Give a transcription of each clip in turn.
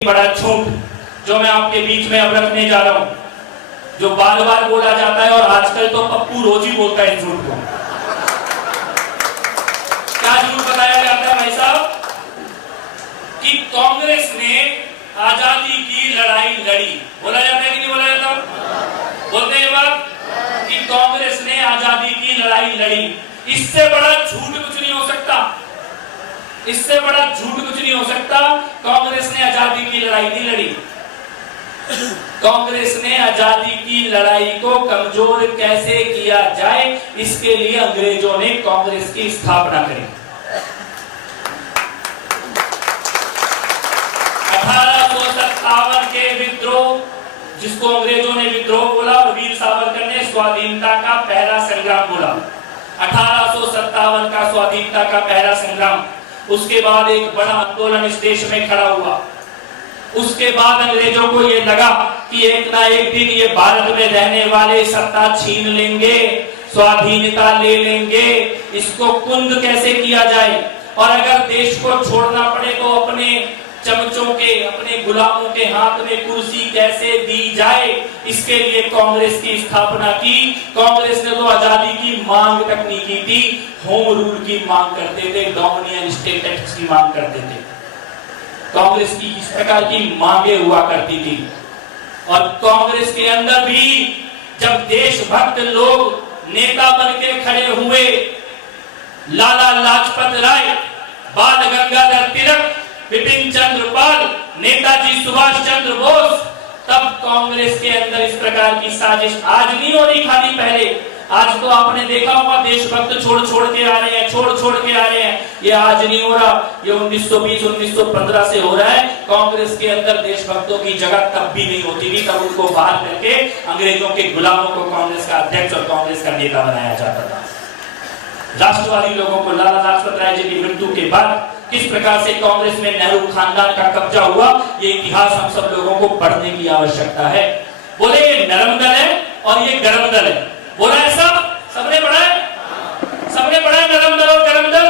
बड़ा झूठ जो मैं आपके बीच में अब रखने जा रहा हूं, जो बार बार बोला जाता है और आजकल तो पप्पू रोज ही बोलता है झूठ को। क्या झूठ बताया जाता है भाई साहब कि कांग्रेस ने आजादी की लड़ाई लड़ी। बोला जाता है कि नहीं बोला जाता? बोलते हैं बात कि कांग्रेस ने आजादी की लड़ाई लड़ी। इससे बड़ा झूठ कुछ नहीं हो सकता, इससे बड़ा झूठ कुछ नहीं हो सकता। कांग्रेस ने आजादी की लड़ाई नहीं लड़ी। कांग्रेस ने आजादी की लड़ाई को कमजोर कैसे किया जाए, इसके लिए अंग्रेजों ने कांग्रेस की स्थापना करी। 1857 के विद्रोह, जिसको अंग्रेजों ने विद्रोह बोला और वीर सावरकर ने स्वाधीनता का पहला संग्राम बोला। 1857 का स्वाधीनता का पहला संग्राम, उसके बाद एक बड़ा आंदोलन इस देश में खड़ा हुआ। उसके बाद अंग्रेजों को यह लगा कि एक ना एक दिन ये भारत में रहने वाले सत्ता छीन लेंगे, स्वाधीनता ले लेंगे, इसको कुंद कैसे किया जाए, और अगर देश को छोड़ना पड़े तो अपने चमचों के, अपने गुलामों के हाथ में कुर्सी कैसे दी जाए, इसके लिए कांग्रेस की स्थापना की। कांग्रेस ने तो आजादी की मांग तक नहीं की थी, होम रूल की मांग करते थे, डोमिनियन स्टेट एक्ट की मांग करते थे। कांग्रेस की इस प्रकार की मांगे हुआ करती थी। और कांग्रेस के अंदर भी जब देशभक्त लोग नेता बनके खड़े हुए, लाला लाजपत राय, बाल गंगाधर तिलक, बिपिन चंद्र पाल, नेताजी सुभाष चंद्र बोस, तब कांग्रेस के अंदर इस प्रकार की साजिश आज नहीं हो रही खाली पहले। आज तो आपने देखा होगा देशभक्त छोड़ छोड़ के आ रहे हैं, छोड़ के आ रहे हैं। ये आज नहीं हो रहा, ये 1920 1915 से हो रहा है। कांग्रेस के अंदर देशभक्तों की जगह तब भी नहीं होती थी, तब उनको बाहर करके अंग्रेजों के गुलामों को कांग्रेस का अध्यक्ष और कांग्रेस का नेता बनाया जाता था। राष्ट्रवादी लोगों को लाला लाजपत राय जी की मृत्यु के बाद किस प्रकार से कांग्रेस में नेहरू खानदान का कब्जा हुआ, ये इतिहास हम सब लोगों को पढ़ने की आवश्यकता है। बोले ये नरम दल है और ये गरम दल है। बोला है सबने पढ़ा है? सबने पढ़ा है नरम दल और गरम दल?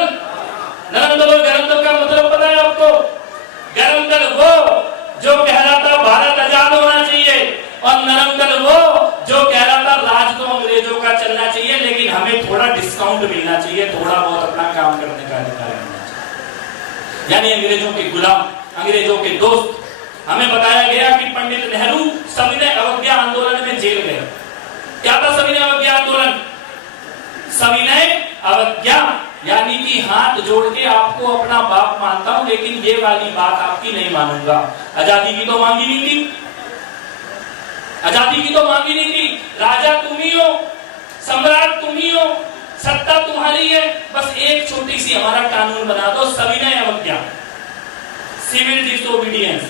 नरम दल और गरम दल का मतलब पता है आपको? गरम दल वो जो कह रहा था भारत आजाद होना चाहिए, और नरम दल वो जो कह रहा था राज तो अंग्रेजों का चलना चाहिए, लेकिन हमें थोड़ा डिस्काउंट मिलना चाहिए, थोड़ा बहुत अपना काम करने का अधिकार मिलना चाहिए। यानी अंग्रेजों के गुलाम, अंग्रेजों के दोस्त। हमें बताया गया कि पंडित नेहरू सविनय अवज्ञा आंदोलन में जेल गए। क्या था सविनय अवज्ञा आंदोलन? सविनय अवज्ञा यानी कि हाथ जोड़ के आपको अपना बाप मानता हूं, लेकिन ये वाली बात आपकी नहीं मानूंगा। आजादी की तो मांगी नहीं थी, आजादी की तो मांगी नहीं थी। राजा तुम ही हो, सम्राट तुम ही हो, सत्ता तुम्हारी है, बस एक छोटी सी हमारा कानून बना दो, सविनय अवज्ञा, सिविल डिसोबीडियंस।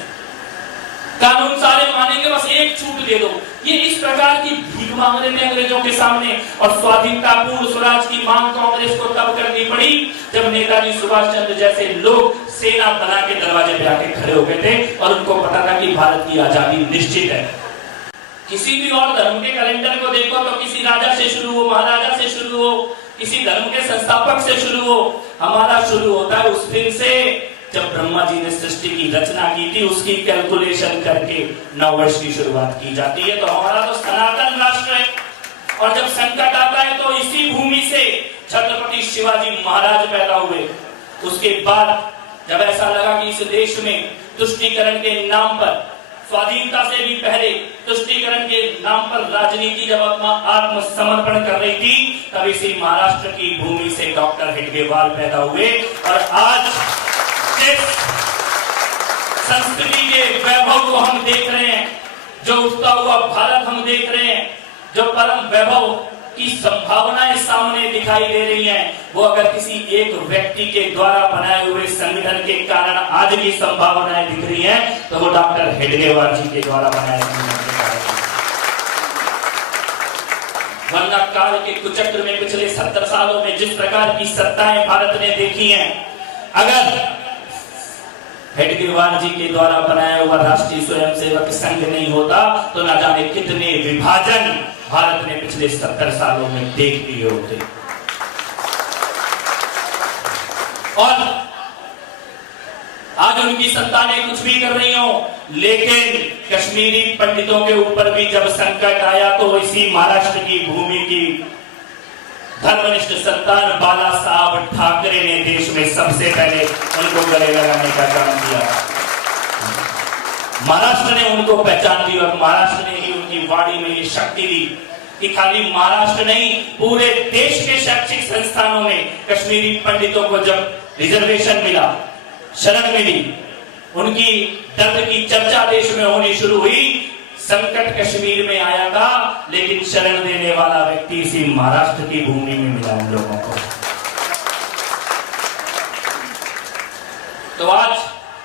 कानून सारे मानेंगे, बस एक छूट दे दो। ये इस प्रकार की भीख मांग रहे थे अंग्रेजों के सामने। और स्वाधीनता पूर्ण स्वराज की मांग कांग्रेस को तब करनी पड़ी जब नेताजी सुभाष चंद्र जैसे लोग सेना बना के दरवाजे पे आके खड़े हो गए थे और उनको पता था कि भारत की आजादी निश्चित है। किसी भी और धर्म के कैलेंडर को देखो तो किसी राजा से शुरू हो, महाराजा से शुरू हो, किसी धर्म के संस्थापक से शुरू हो। हमारा शुरू होता है उस दिन से जब ब्रह्मा जी ने सृष्टि की रचना की थी, उसकी कैलकुलेशन करके नववर्ष की शुरुआत की जाती है। तो हमारा तो सनातन राष्ट्र है। और जब संकट आता है तो इसी भूमि से छत्रपति शिवाजी महाराज पैदा हुए। उसके बाद जब ऐसा लगा कि इस देश में तुष्टीकरण के नाम पर, स्वाधीनता से भी पहले तुष्टीकरण के नाम पर राजनीति जब आत्मसमर्पण कर रही थी, तब इसी महाराष्ट्र की भूमि से डॉक्टर हेडगेवार पैदा हुए। और आज संस्कृति के वैभव को हम देख रहे हैं, जो उठता हुआ भारत हम देख रहे हैं, जो परम वैभव की संभावनाएं सामने दिखाई दे रही हैं, वो अगर किसी एक व्यक्ति के द्वारा बनाए हुए संगठन के कारण आज की संभावनाएं दिख रही हैं, तो वो डॉक्टर हेडगेवार जी के द्वारा बनाए संगठन के कारण। वरना काल के कुचक्र में पिछले 70 सालों में जिस प्रकार की सत्ताएं भारत ने देखी हैं, अगर हेडगेवार जी के द्वारा बनाया हुआ राष्ट्रीय स्वयंसेवक संघ नहीं होता तो न जाने कितने विभाजन भारत ने पिछले 70 सालों में देख लिए होते। और आज उनकी संतानें कुछ भी कर रही हो, लेकिन कश्मीरी पंडितों के ऊपर भी जब संकट आया तो इसी महाराष्ट्र की भूमि की धर्मनिष्ठ संतान बाला साहब ठाकरे ने देश में सबसे पहले उनको गले लगाने का काम किया। महाराष्ट्र ने उनको पहचान दी और महाराष्ट्र ने ही उनकी वाणी में ये शक्ति दी कि खाली महाराष्ट्र नहीं, पूरे देश के शैक्षिक संस्थानों में कश्मीरी पंडितों को जब रिजर्वेशन मिला, शरण मिली, उनकी दर्द की चर्चा देश में होनी शुरू हुई। संकट कश्मीर में आया था, लेकिन शरण देने वाला व्यक्ति इसी महाराष्ट्र की भूमि में मिला उन लोगों को। तो आज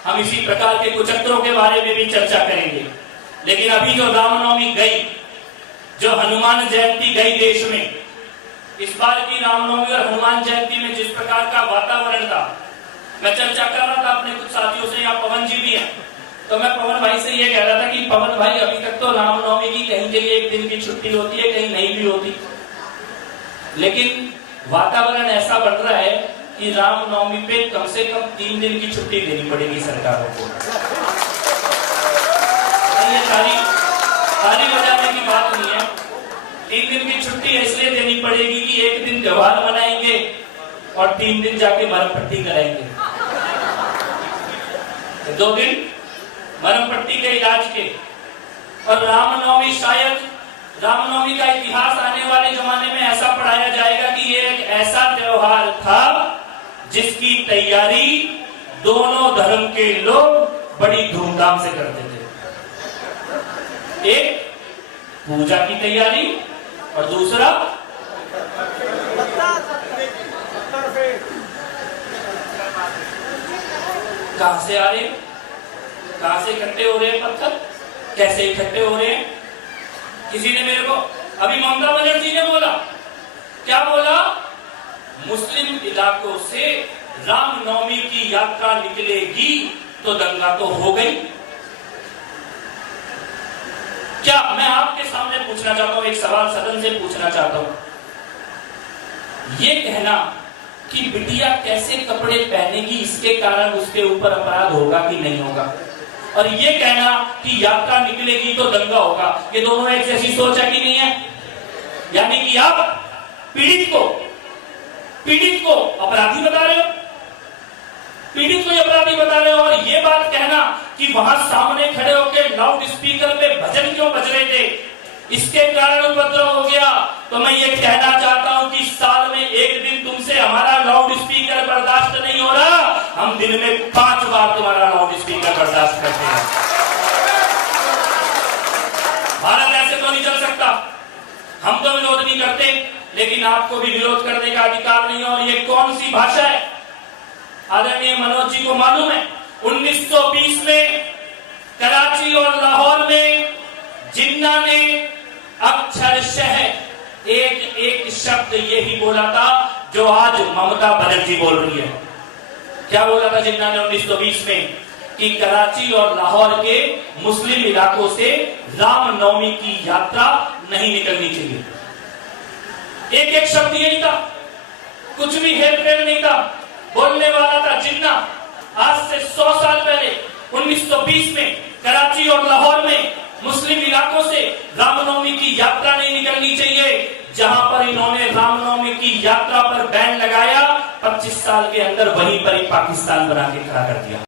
हम इसी प्रकार के कुचक्रों के बारे में भी चर्चा करेंगे। लेकिन अभी जो रामनवमी गई, जो हनुमान जयंती गई देश में, इस बार की रामनवमी और हनुमान जयंती में जिस प्रकार का वातावरण था, मैं चर्चा कर रहा था अपने कुछ साथियों से, यहाँ पवन जी भी हैं, तो मैं पवन भाई से ये कह रहा था कि पवन भाई अभी तक तो रामनवमी की कहीं कहीं एक दिन की छुट्टी होती है, कहीं नहीं भी होती, लेकिन वातावरण ऐसा बन रहा है कि रामनवमी पे कम से कम 3 दिन की छुट्टी देनी पड़ेगी सरकारों को। ये ताली बजाने की बात नहीं है, 3 दिन की छुट्टी इसलिए देनी पड़ेगी कि एक दिन त्योहार मनाएंगे और 3 दिन जाके मरम पट्टी कराएंगे, 2 दिन मरम पट्टी के इलाज के। और रामनवमी, शायद रामनवमी का इतिहास आने वाले जमाने में ऐसा पढ़ाया जाएगा कि ये एक ऐसा त्योहार था जिसकी तैयारी दोनों धर्म के लोग बड़ी धूमधाम से करते थे। एक पूजा की तैयारी और दूसरा कहां से आ रहे, कहां से इकट्ठे हो रहे हैं पत्थर, कैसे इकट्ठे हो रहे हैं। किसी ने मेरे को अभी ममता बनर्जी ने बोला, क्या बोला, मुस्लिम इलाकों से रामनवमी की यात्रा निकलेगी तो दंगा तो हो गई। क्या मैं आपके सामने पूछना चाहता हूं, एक सवाल सदन से पूछना चाहता हूं, ये कहना कि बिटिया कैसे कपड़े पहनेगी इसके कारण उसके ऊपर अपराध होगा कि नहीं होगा, और ये कहना कि यात्रा निकलेगी तो दंगा होगा, ये दोनों एक जैसी सोच है कि नहीं है। यानी कि आप पीड़ित को अपराधी बता रहे हो, पीड़ित को अपराधी बता रहे हो, और ये बात कहना कि वहां सामने खड़े होकर लाउड स्पीकर पे भजन क्यों बज रहे थे, इसके कारण उपद्रव हो गया। तो मैं ये कहना चाहता हूं कि साल में एक दिन तुमसे हमारा लाउड स्पीकर बर्दाश्त नहीं हो रहा, हम दिन में 5 बार तुम्हारा लाउड स्पीकर बर्दाश्त करते हैं। भारत ऐसे तो नहीं चल सकता। हम तो विरोध नहीं करते, लेकिन आपको भी विरोध करने का अधिकार नहीं है। और ये कौन सी भाषा है, आदरणीय मनोज जी को मालूम है, 1920 में कराची और लाहौर में जिन्ना ने अक्षरशः एक एक शब्द यही बोला था जो आज ममता बनर्जी बोल रही है। क्या बोला था जिन्ना ने 1920 में, कि कराची और लाहौर के मुस्लिम इलाकों से रामनवमी की यात्रा नहीं निकलनी चाहिए। एक एक शब्द यही था, कुछ भी हेरफेर नहीं था, बोलने वाला था जिन्ना। आज से 100 साल पहले 1920 में कराची और लाहौर में मुस्लिम इलाकों से रामनवमी की यात्रा नहीं निकलनी चाहिए। जहां पर इन्होंने रामनवमी की यात्रा पर बैन लगाया, 25 साल के अंदर वहीं पर ही पाकिस्तान बना के खड़ा कर दिया।